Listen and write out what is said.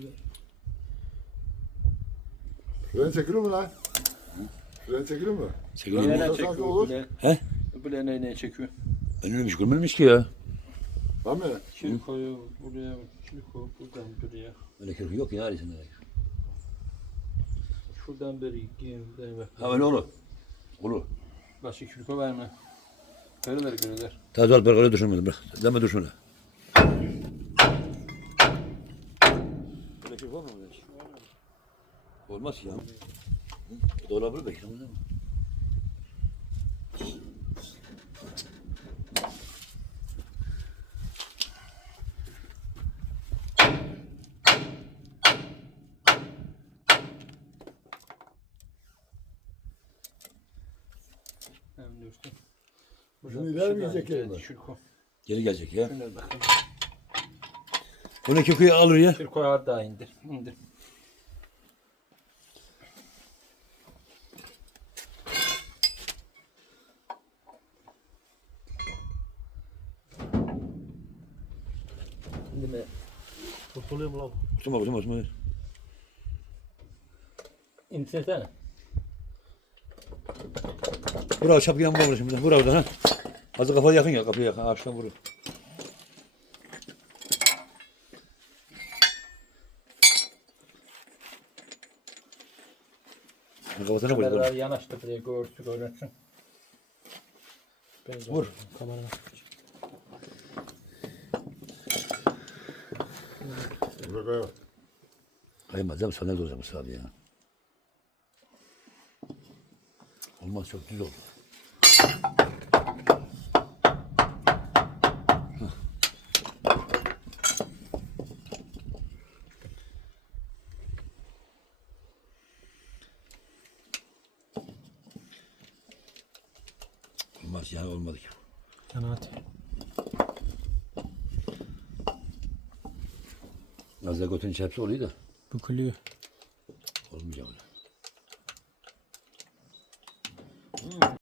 şeyler. Fren çekilir mi lan? Fren çekilir mi? Çekiyor mu? Neyle çekiyor? Bile, He? bile ne ne çekiyor? Ben öyle bir şey görmemiş ki ya. Değil mi? Kirkoyu buraya, kirko buradan buraya. Öyle kırık yok ya Ali'sin öyle. Şuradan beri bak. Ha öyle olur. Olur. Başka kirko verme. Görürler görürler. Taze al bırak öyle düşünme bırak. Deme dur şöyle. Böyle şey var mı böyle şey? Olmaz ya. Belki. ama değil mi? Hem. Şunu ilermeyecekler mi? Kirko. Geri gelecek ya. Şuna bakın. Bunu köküye alır ya. Kirkoyu az daha indir. İndir. Şimdi mi? Kurtuluyor mu lan? Tutma tutma tutma. İndirsene. Vur çapkıya mı vur şimdi? Vur oradan ha. Azı kafaya yakın ya kapıya yakın. Ağaçtan vur. Kafasına vur. Kameralar vur. yanaştı buraya görsün görünsün. Ben Vur. Kamerana. Bırak ayağı. Kaymaz değil mi? Sana da olacak Musa abi ya. Olmaz çok düz oldu. Olmaz ya olmadı ki. Kanaat. Az da götün çepsi oluyor da Bükülüyor. olmayacak öyle.